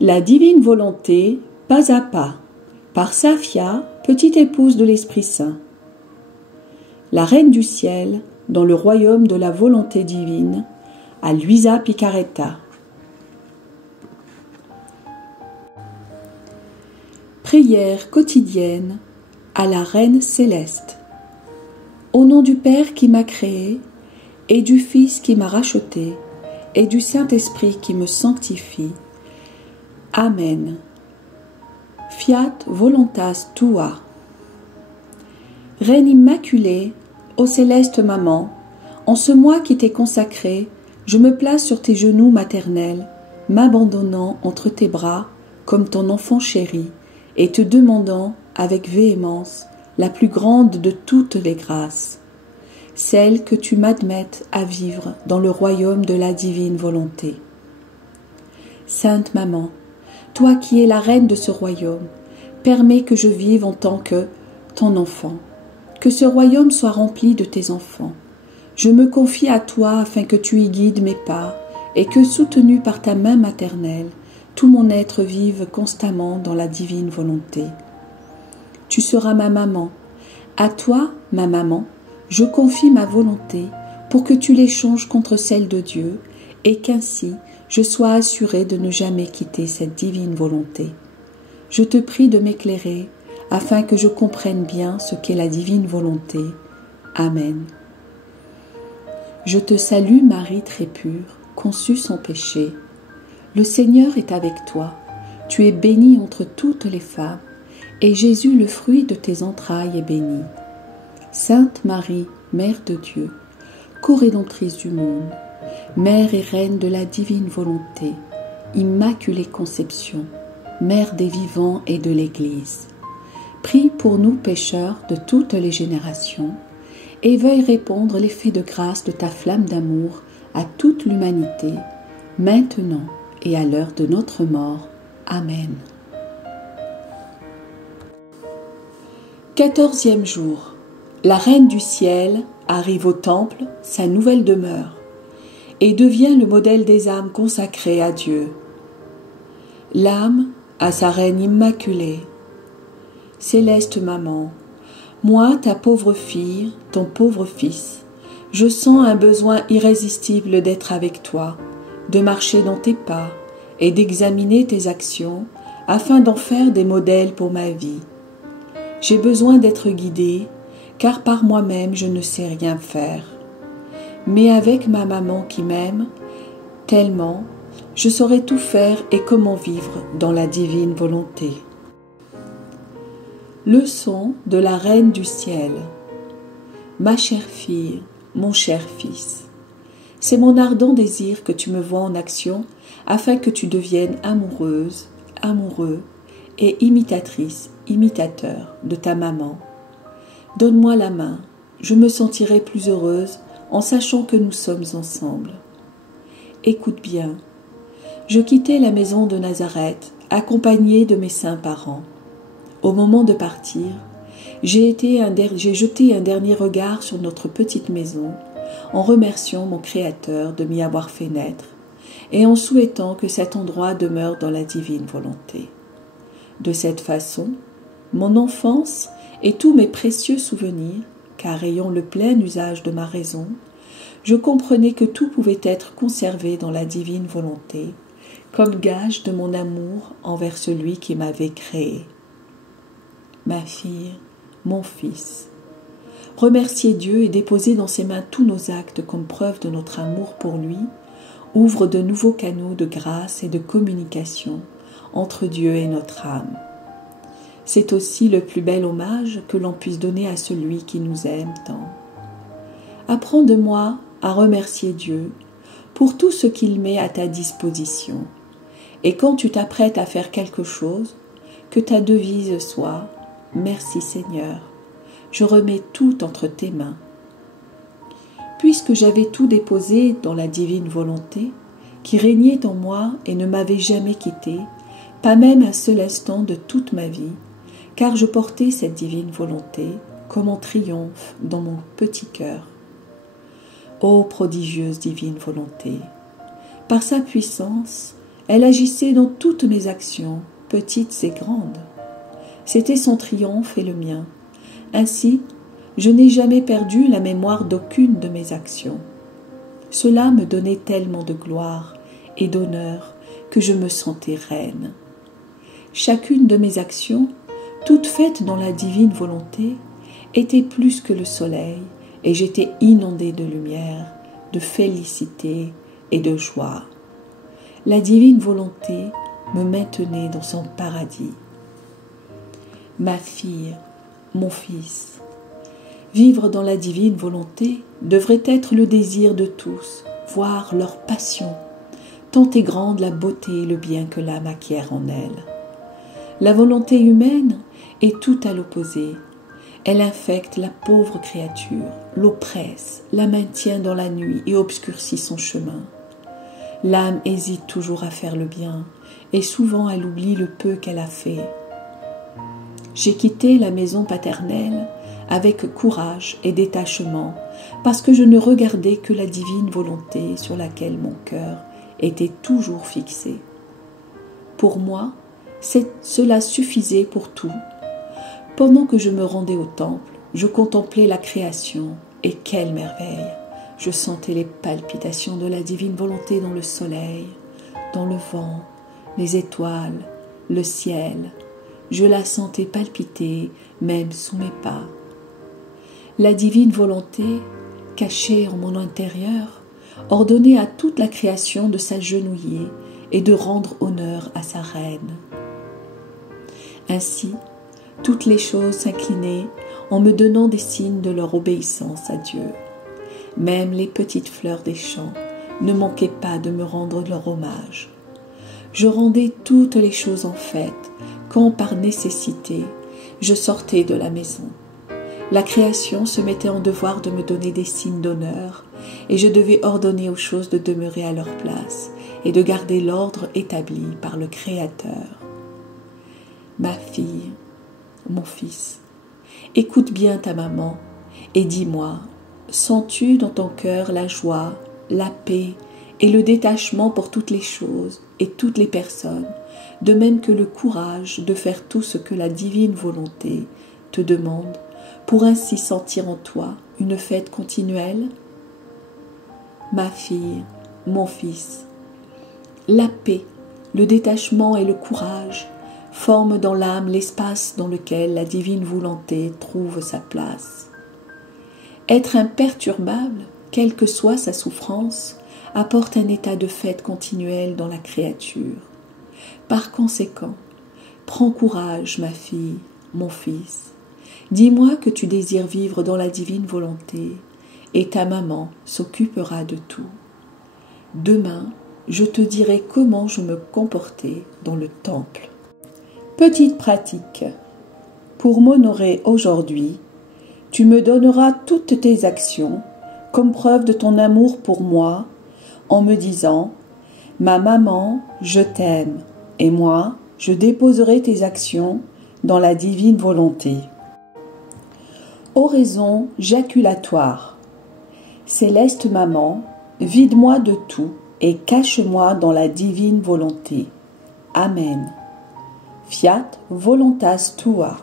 La divine volonté, pas à pas, par Safia, petite épouse de l'Esprit Saint. La Reine du Ciel, dans le royaume de la volonté divine, à Luisa Picaretta. Prière quotidienne à la Reine céleste. Au nom du Père qui m'a créé, et du Fils qui m'a racheté, et du Saint-Esprit qui me sanctifie. Amen. Fiat voluntas tua. Reine immaculée, ô céleste maman, en ce mois qui t'est consacré, je me place sur tes genoux maternels, m'abandonnant entre tes bras comme ton enfant chéri, et te demandant avec véhémence la plus grande de toutes les grâces, celle que tu m'admettes à vivre dans le royaume de la divine volonté. Sainte Maman, toi qui es la reine de ce royaume, permets que je vive en tant que ton enfant, que ce royaume soit rempli de tes enfants. Je me confie à toi afin que tu y guides mes pas et que, soutenu par ta main maternelle, tout mon être vive constamment dans la divine volonté. Tu seras ma maman. À toi, ma maman, je confie ma volonté pour que tu l'échanges contre celle de Dieu et qu'ainsi je sois assurée de ne jamais quitter cette divine volonté. Je te prie de m'éclairer afin que je comprenne bien ce qu'est la divine volonté. Amen. Je te salue Marie très pure, conçue sans péché. Le Seigneur est avec toi. Tu es bénie entre toutes les femmes, et Jésus, le fruit de tes entrailles, est béni. Sainte Marie, Mère de Dieu, co-rédemptrice du monde, Mère et Reine de la divine volonté, Immaculée Conception, Mère des vivants et de l'Église, prie pour nous pécheurs de toutes les générations, et veuille répandre l'effet de grâce de ta flamme d'amour à toute l'humanité, maintenant et à l'heure de notre mort. Amen. 14e jour. La Reine du Ciel arrive au Temple, sa nouvelle demeure, et devient le modèle des âmes consacrées à Dieu. L'âme à sa Reine immaculée. Céleste Maman, moi, ta pauvre fille, ton pauvre fils, je sens un besoin irrésistible d'être avec toi, de marcher dans tes pas et d'examiner tes actions afin d'en faire des modèles pour ma vie. J'ai besoin d'être guidée, car par moi-même je ne sais rien faire. Mais avec ma maman qui m'aime tellement, je saurai tout faire et comment vivre dans la divine volonté. Leçon de la Reine du Ciel. Ma chère fille, mon cher fils, c'est mon ardent désir que tu me vois en action afin que tu deviennes amoureuse, amoureux et imitatrice, imitateur de ta maman. Donne-moi la main, je me sentirai plus heureuse en sachant que nous sommes ensemble. Écoute bien, je quittais la maison de Nazareth, accompagnée de mes saints parents. Au moment de partir, j'ai jeté un dernier regard sur notre petite maison, en remerciant mon Créateur de m'y avoir fait naître, et en souhaitant que cet endroit demeure dans la divine volonté. De cette façon, mon enfance et tous mes précieux souvenirs, car ayant le plein usage de ma raison, je comprenais que tout pouvait être conservé dans la divine volonté, comme gage de mon amour envers celui qui m'avait créé. Ma fille, mon fils, remercier Dieu et déposer dans ses mains tous nos actes comme preuve de notre amour pour lui ouvre de nouveaux canaux de grâce et de communication entre Dieu et notre âme. C'est aussi le plus bel hommage que l'on puisse donner à celui qui nous aime tant. Apprends de moi à remercier Dieu pour tout ce qu'il met à ta disposition. Et quand tu t'apprêtes à faire quelque chose, que ta devise soit « Merci Seigneur, je remets tout entre tes mains ». Puisque j'avais tout déposé dans la divine volonté, qui régnait en moi et ne m'avait jamais quitté, pas même un seul instant de toute ma vie, car je portais cette divine volonté comme en triomphe dans mon petit cœur. Ô prodigieuse divine volonté, par sa puissance, Elle agissait dans toutes mes actions, petites et grandes. C'était son triomphe et le mien. Ainsi, je n'ai jamais perdu la mémoire d'aucune de mes actions. Cela me donnait tellement de gloire et d'honneur que je me sentais reine. Chacune de mes actions, toutes faites dans la divine volonté, était plus que le soleil, et j'étais inondée de lumière, de félicité et de joie. La divine volonté me maintenait dans son paradis. Ma fille, mon fils, vivre dans la divine volonté devrait être le désir de tous, voire leur passion, tant est grande la beauté et le bien que l'âme acquiert en elle. La volonté humaine est tout à l'opposé. Elle infecte la pauvre créature, l'oppresse, la maintient dans la nuit et obscurcit son chemin. L'âme hésite toujours à faire le bien, et souvent elle oublie le peu qu'elle a fait. J'ai quitté la maison paternelle avec courage et détachement, parce que je ne regardais que la divine volonté sur laquelle mon cœur était toujours fixé. Pour moi, cela suffisait pour tout. Pendant que je me rendais au temple, je contemplais la création, et quelle merveille! Je sentais les palpitations de la divine volonté dans le soleil, dans le vent, les étoiles, le ciel. Je la sentais palpiter, même sous mes pas. La divine volonté, cachée en mon intérieur, ordonnait à toute la création de s'agenouiller et de rendre honneur à sa reine. Ainsi, toutes les choses s'inclinaient en me donnant des signes de leur obéissance à Dieu. Même les petites fleurs des champs ne manquaient pas de me rendre leur hommage. Je rendais toutes les choses en fête quand, par nécessité, je sortais de la maison. La création se mettait en devoir de me donner des signes d'honneur, et je devais ordonner aux choses de demeurer à leur place et de garder l'ordre établi par le Créateur. Ma fille, mon fils, écoute bien ta maman et dis-moi, sens-tu dans ton cœur la joie, la paix et le détachement pour toutes les choses et toutes les personnes, de même que le courage de faire tout ce que la divine volonté te demande, pour ainsi sentir en toi une fête continuelle? Ma fille, mon fils, la paix, le détachement et le courage forment dans l'âme l'espace dans lequel la divine volonté trouve sa place. Être imperturbable, quelle que soit sa souffrance, apporte un état de fête continuelle dans la créature. Par conséquent, prends courage, ma fille, mon fils. Dis-moi que tu désires vivre dans la divine volonté, et ta maman s'occupera de tout. Demain, je te dirai comment je me comportais dans le temple. Petite pratique. Pour m'honorer aujourd'hui, tu me donneras toutes tes actions comme preuve de ton amour pour moi en me disant « Ma maman, je t'aime » et moi, je déposerai tes actions dans la divine volonté. Oraison jaculatoire. Céleste maman, vide-moi de tout et cache-moi dans la divine volonté. Amen. Fiat voluntas tua.